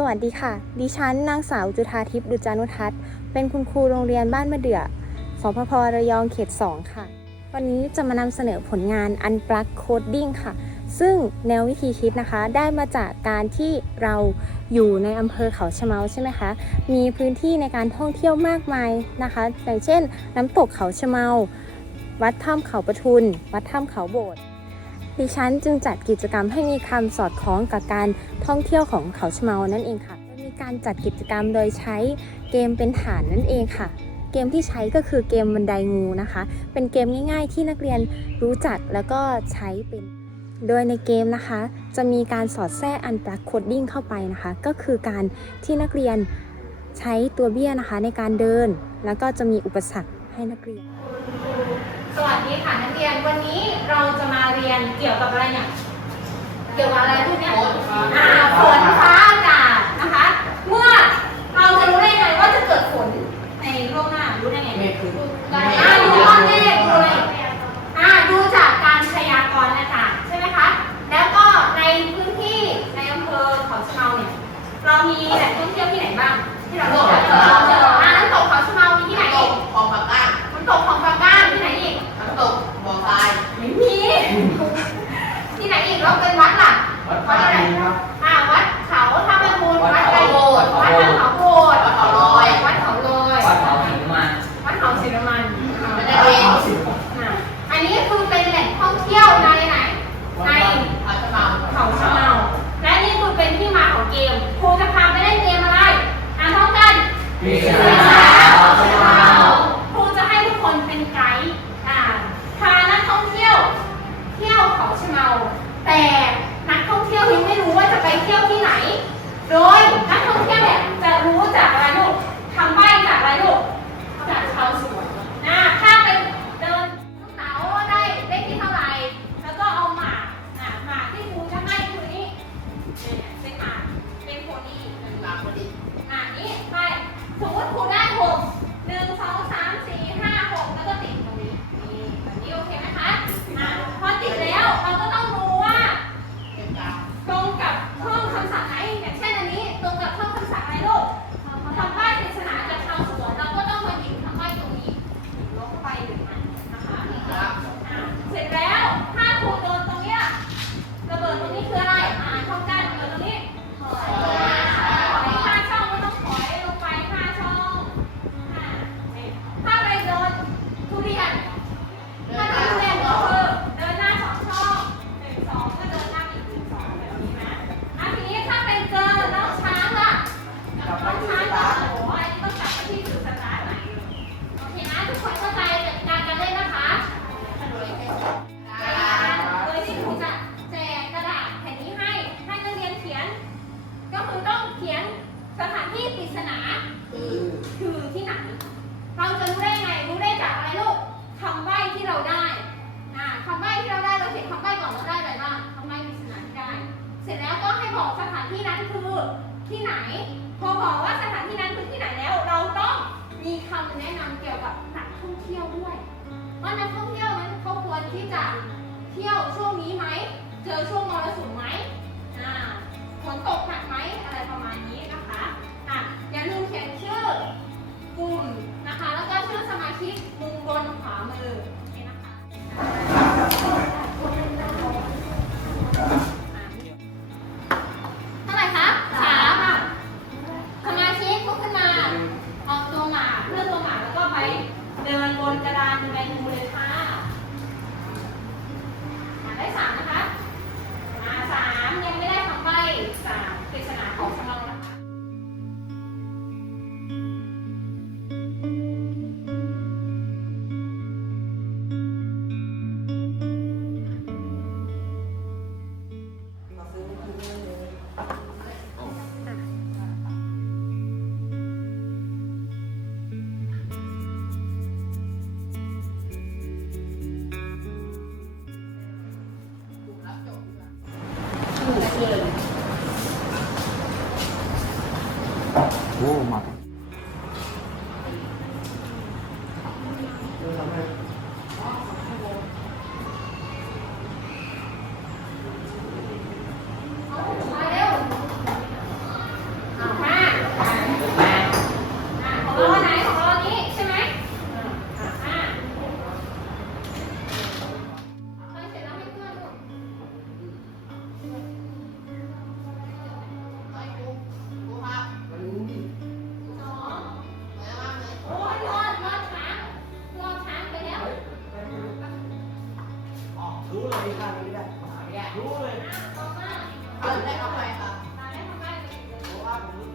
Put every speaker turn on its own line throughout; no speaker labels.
สวัสดีค่ะ ดิฉันนางสาวจุธาทิพย์ดุจานุทัศน์ เป็นคุณครูโรงเรียนบ้านมะเดื่อสพพระยองเขต 2 ค่ะ วันนี้จะมานำเสนอผลงานอันปลั๊กโคดดิ้งค่ะ ซึ่งแนววิธีคิดนะคะได้มาจากการที่เราอยู่ในอำเภอเขาชะเมาใช่ไหมคะ มีพื้นที่ในการท่องเที่ยวมากมายนะคะ อย่างเช่น น้ำตกเขาชะเมา วัดถ้ำเขาประทุน วัดถ้ำเขาโบด ดิฉันจึงจัดกิจกรรมให้มีความสอดคล้องกับการท่องเที่ยวของเขาชมานั่นเองค่ะ มีการจัดกิจกรรมโดยใช้เกมเป็นฐานนั่นเองค่ะ เกมที่ใช้ก็คือเกมบันไดงูนะคะ เป็นเกมง่าย ๆ ที่นักเรียนรู้จักแล้วก็ใช้เป็น โดยในเกมนะคะ จะมีการสอดแทรกอันปลักโคดดิ้งเข้าไปนะคะ ก็คือการที่นักเรียนใช้ตัวเบี้ยนะคะในการเดิน แล้วก็จะมีอุปสรรคให้นักเรียน
สวัสดีค่ะ เรียนวันนี้เราจะมาเรียนเกี่ยวกับอะไรเนี่ย เกี่ยวกับอะไรทุกเนี่ยอ่าฝน 我ร可啊 ที่ไหน
พ
อ
บอ
กว่าสถานที่นั้นคือที่ไหนแล้ว เราต้องมีคำแนะนำเกี่ยวกับนักท่องเที่ยวด้วยว่านักท่องเที่ยวนั้นเขาควรที่จะเที่ยวช่วงนี้ไหม เจอช่วงมรสุมไหมฝนตกหนักไหมอะไร
ประ กระ
ดานภูเล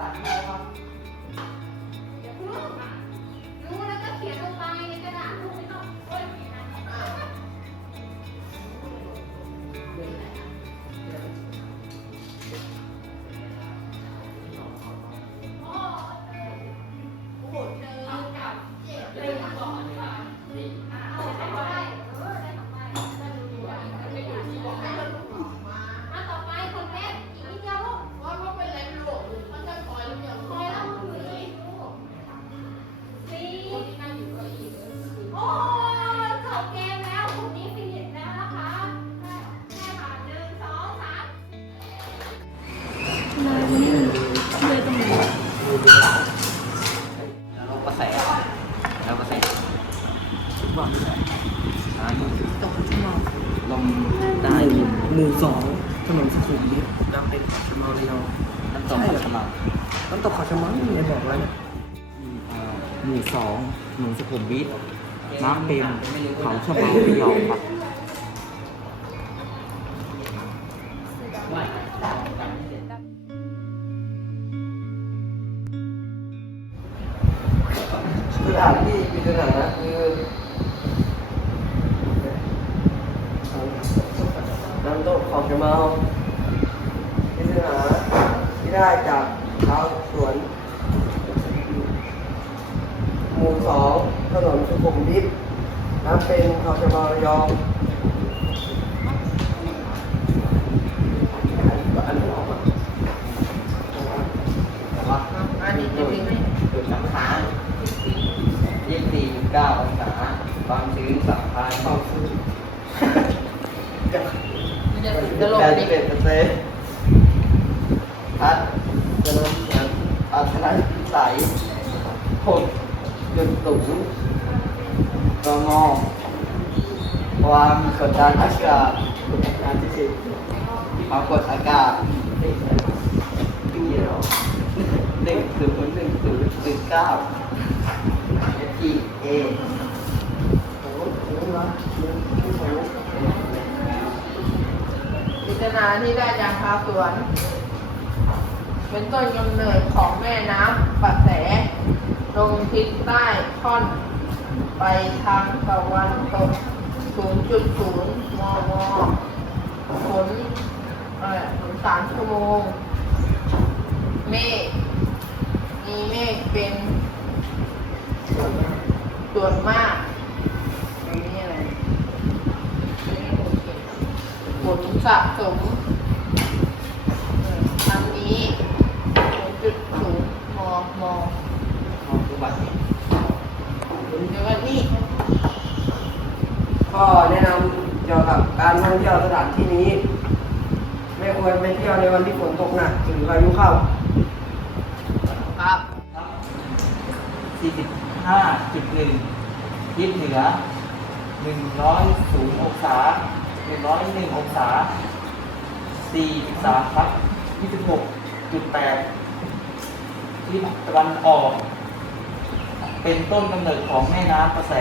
ร ชะ
เมา
นี่
ไงบอกแล้วเนี่ย
อ่าหมู่สองถนนสุขุมวิทน้ำเป็นเขาชะเมาระยองครับ
สถานที่ปริศนาคือน้ำตกเขาชะเมาปริศนาที่ได้จาก ชาวสวน หมู่สองถนนสุขุมวิทน้ำเป็นเขาชะเมาระยองอันนี้ออกมา
แต่ว่า
อันนี้จะมีไหม
จุดน้ำค้างยี่สิบสี่จุดเก้าองศาความชื้นสัมพันธ์
เข้าซื้อ
มันจะจะลง
แปด
ดิ
สิบเอ็ดเปอร์เซ็นต์
พัด เจริญเสียงอัศนัยใสหกจุดศูนย์กมความกดดันอากาศการที่สิบความกดอากาศหนึ่งศูนย์หนึ่งศูนย์หนึ่งศูนย์จุดเก้า G A
ปริศนาที่ได้จากชาวสวน เป็นต้นกำเนิดของแม่น้ำประแสลงทิศใต้ค่อน ไปทางตะวันตก 0.0 มมผลอะไรผลสามชั่วโมง เมฆมีเมฆเป็นส่วนมากตรงนี้อะไรผลสะสม มองม
องดูบัต
รดูวันที่
ข้อแนะนำเกี่ยวกับการท่องเที่ยวสถานที่นี้ ไม่ควรไปเที่ยวในวันที่ฝนตกหนักหรือพายุเข้า
ครับ
45.1ทิศเหนือ 100องศา101องศา43ครับ26.8 ทิศตะวันออก เป็นต้นกำเนิดของแม่น้ำกระแส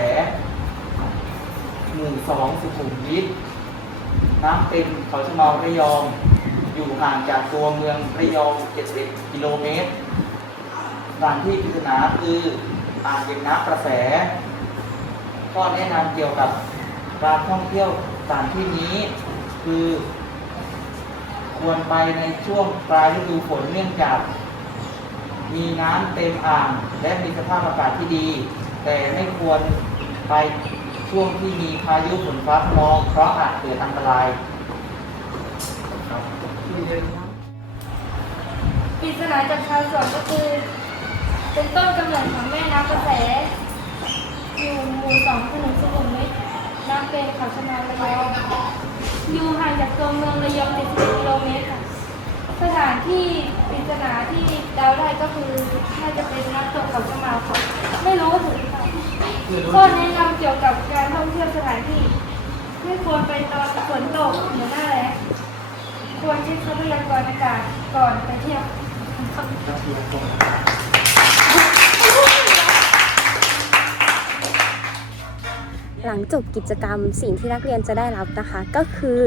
หมู่สองสุขุมวิทน้ำเป็นเขาชะเมาระยอง อยู่ห่างจากตัวเมืองระยอง 70 กิโลเมตรสถานที่ปริศนาคืออ่างเก็บน้ำกระแสข้อแนะนำเกี่ยวกับการท่องเที่ยวสถานที่นี้คือ ควรไปในช่วงปลายฤดูฝนเนื่องจาก มีน้ำเต็มอ่างและมีสภาพอากาศที่ดี แต่ไม่ควรไปช่วงที่มีพายุฝนฟ้าขนองเพราะอาจเกิดอันตราย
ปริศนาจากชาวสวนก็คือ เป็นต้นกำเนิดของแม่น้ำกระแส อยู่หมู่สองถนนสุขุมวิทน้ำเป็นเขาชะเมาระยองอยู่ห่างจากตัวเมืองระยอง70กิโลเมตรค่ะ สถานที่ปริศนาที่เดาได้ก็คือน่าจะเป็นน้ำตกเขาชะมาค่ะไม่รู้ถึงข้อแนะนำเกี่ยวกับการท่องเที่ยวสถานที่ ไม่ควรไปตอนฝนตกหรือหน้าแล้งควรเช็คทรัพยากรอากาศก่อนไปเที่ยว
หลังจบกิจกรรมสิ่งที่นักเรียนจะได้รับนะคะ ก็คือ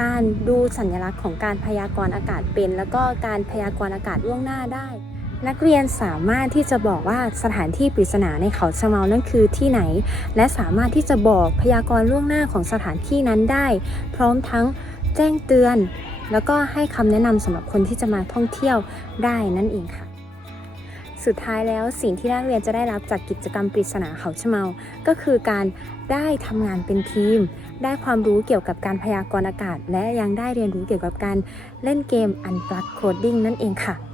การดูสัญลักษณ์ของการพยากรณ์อากาศเป็น แล้วก็การพยากรณ์อากาศล่วงหน้าได้ นักเรียนสามารถที่จะบอกว่าสถานที่ปริศนาในเขาชะเมานั่นคือที่ไหน และสามารถที่จะบอกพยากรณ์ล่วงหน้าของสถานที่นั้นได้ พร้อมทั้งแจ้งเตือน แล้วก็ให้คำแนะนำสำหรับคนที่จะมาท่องเที่ยวได้นั่นเองค่ะ สุดท้ายแล้วสิ่งที่นักเรียนจะได้รับจากกิจกรรมปริศนาเขาชะเมา ก็คือการได้ทำงานเป็นทีม ได้ความรู้เกี่ยวกับการพยากรณ์อากาศ และยังได้เรียนรู้เกี่ยวกับการเล่นเกมอันปลักโคดดิ้งนั่นเองค่ะ